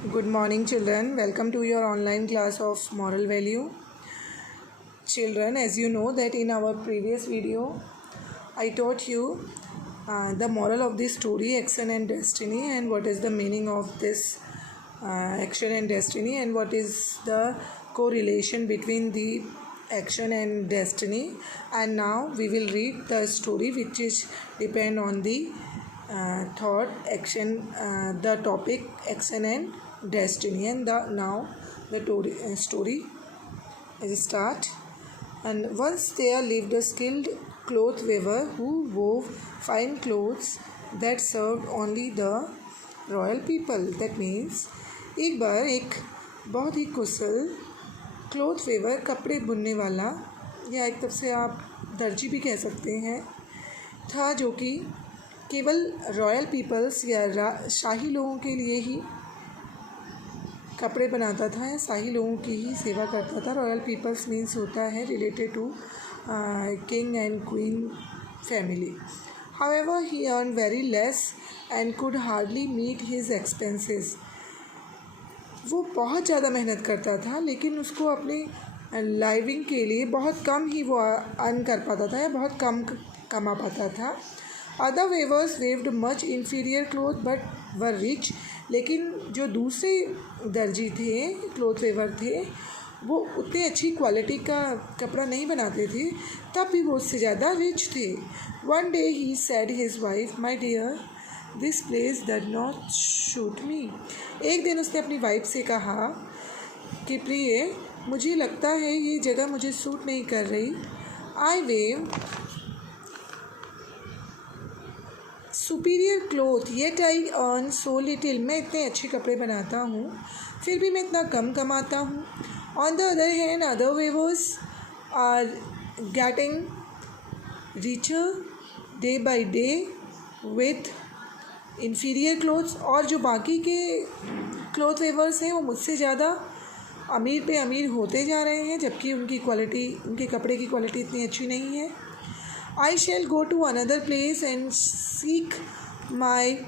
Good morning, children. Welcome to your online class of moral value. Children, as you know that in our previous video, I taught you the moral of the story, action and destiny, and what is the meaning of this action and destiny, and what is the correlation between the action and destiny. And now we will read the story which is depend on the thought, action, the topic, action and destiny. And now the story is start. And once there lived a skilled cloth weaver who wove fine clothes that served only the royal people. That means एक बार एक बहुत ही कुशल cloth waiver, कपड़े बुनने वाला, या एक तरफ से आप दर्जी भी कह सकते हैं, था, जो कि केवल रॉयल पीपल्स या शाही लोगों के लिए ही कपड़े बनाता था, या शाही लोगों की ही सेवा करता था. रॉयल पीपल्स मीन्स होता है related to king and queen family. However he earn very less and could hardly meet his expenses. वो बहुत ज़्यादा मेहनत करता था, लेकिन उसको अपने लाइविंग के लिए बहुत कम ही वो अर्न कर पाता था, या बहुत कम कमा पाता था. Other weavers waived much inferior cloth but were rich. लेकिन जो दूसरे दर्जी थे, क्लोथ वेवर थे, वो उतनी अच्छी क्वालिटी का कपड़ा नहीं बनाते थे, तब भी वो उससे ज़्यादा रिच थे. One day he said his wife, my dear this place does not suit me. एक दिन उसने अपनी वाइफ से कहा कि प्रिय, मुझे लगता है ये जगह मुझे सूट नहीं कर रही. I have superior cloth yet I earn so little. मैं इतने अच्छे कपड़े बनाता हूँ, फिर भी मैं इतना कम कमाता हूँ. On the other hand other weavers are getting richer day by day with inferior clothes. और जो बाकी के क्लोथ वेवर्स हैं वो मुझसे ज़्यादा अमीर पे अमीर होते जा रहे हैं, जबकि उनके कपड़े की क्वालिटी इतनी अच्छी नहीं है. I shall go to another place and seek my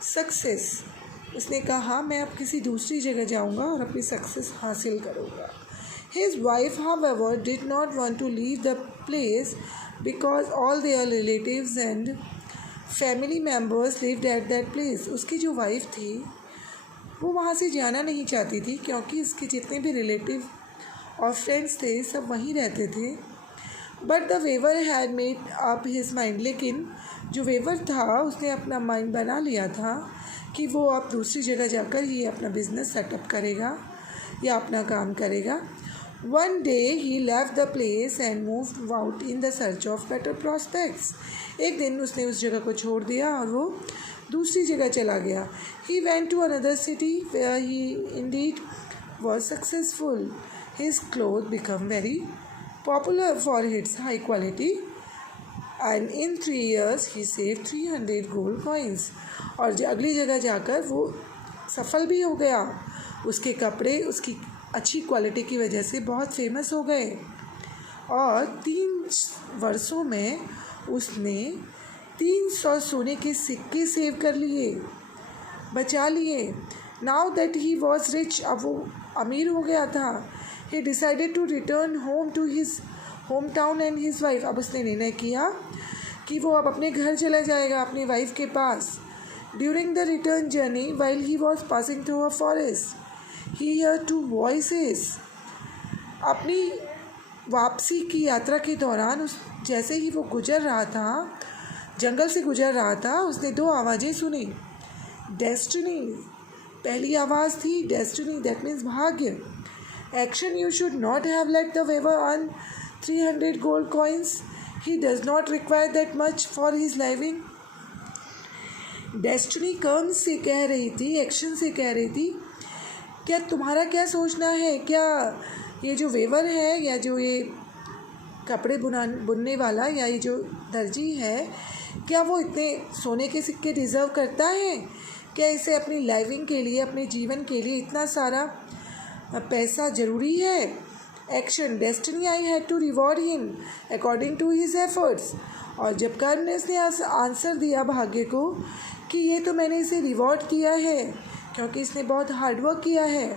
success. उसने कहा, मैं अब किसी दूसरी जगह जाऊंगा और अपनी सक्सेस हासिल करूंगा. His wife, however, did not want to leave the place because all their relatives and family members lived at that place. उसकी जो वाइफ थी वो वहाँ से जाना नहीं चाहती थी, क्योंकि उसके जितने भी रिलेटिव और फ्रेंड्स थे सब वहीं रहते थे. But the weaver had made up his mind. लेकिन जो वेवर था उसने अपना माइंड बना लिया था कि वो अब दूसरी जगह जाकर ही अपना बिजनेस सेटअप करेगा या अपना काम करेगा. One day he left the place and moved out in the search of better prospects. एक दिन उसने उस जगह को छोड़ दिया और वो दूसरी जगह चला गया. He went to another city where he indeed was successful. His cloth become very popular for its high quality and in 3 years he saved 300 gold coins. और जो अगली जगह जाकर वो सफल भी हो गया. उसके कपड़े उसकी अच्छी क्वालिटी की वजह से बहुत फेमस हो गए और 3 वर्षों में उसने 300 सोने के सिक्के सेव कर लिए, बचा लिए. Now that he was rich, अब वो अमीर हो गया था. He decided to return home to his hometown and his wife. अब उसने निर्णय किया कि वो अब अपने घर चला जाएगा, अपनी वाइफ के पास. During the return journey, while he was passing through a forest, he heard 2 voices. अपनी वापसी की यात्रा के दौरान जैसे ही वो गुजर रहा था, जंगल से गुजर रहा था, उसने 2 आवाज़ें सुनी. डेस्टिनी, पहली आवाज़ थी डेस्टिनी, दैट मीन्स भाग्य. Action, you should not have let the weaver earn 300 gold coins. He does not require that much for his living. Destiny कर्म से कह रही थी, एक्शन से कह रही थी, क्या तुम्हारा क्या सोचना है? क्या ये जो वेवर है या जो ये कपड़े बुनने वाला या ये जो दर्जी है, क्या वो इतने सोने के सिक्के डिज़र्व करता है? क्या इसे अपनी लाइविंग के लिए, अपने जीवन के लिए इतना सारा पैसा ज़रूरी है? Action, destiny, I had to reward him according to his efforts. और जब कर्म ने आंसर दिया भाग्य को कि ये तो मैंने इसे रिवॉर्ड किया है क्योंकि इसने बहुत हार्ड वर्क किया है।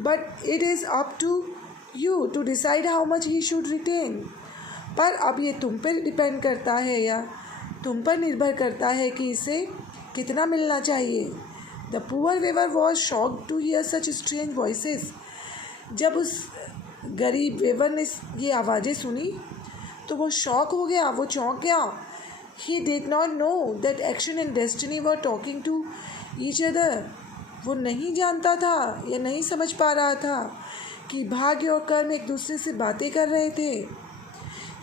But it is up to you to decide how much he should retain. पर अब ये तुम पर डिपेंड करता है या तुम पर निर्भर करता है कि इसे कितना मिलना चाहिए। The poor weaver was shocked to hear such strange voices. जब उस गरीब वेवर ने ये आवाज़ें सुनी तो वो शॉक हो गया, वो चौंक गया। He did not know that action and destiny were talking to each other. वो नहीं जानता था या नहीं समझ पा रहा था कि भाग्य और कर्म एक दूसरे से बातें कर रहे थे।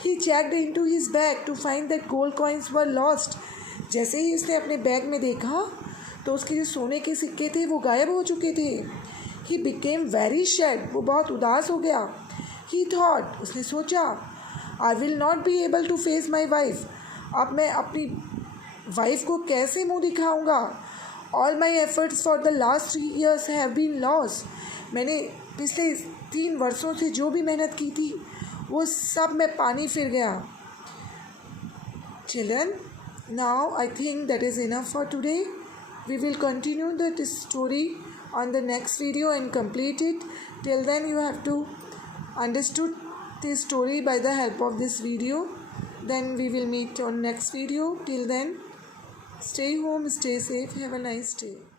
He checked into his bag to find that gold coins were lost. जैसे ही उसने अपने बैग में देखा तो उसके जो सोने के सिक्के थे वो गायब हो चुके थे। He became very sad. वो बहुत उदास हो गया। ही थॉट, उसने सोचा, I will not be able to face my wife. अब मैं अपनी वाइफ को कैसे मुंह दिखाऊंगा। All my efforts for the last 3 years have been loss. मैंने पिछले 3 वर्षों से जो भी मेहनत की थी वो सब में पानी फिर गया। Children, now I think that is enough for today. We will continue the story on the next video and complete it. Till then you have to understood this story by the help of this video. Then we will meet on next video. Till then, stay home, stay safe, have a nice day.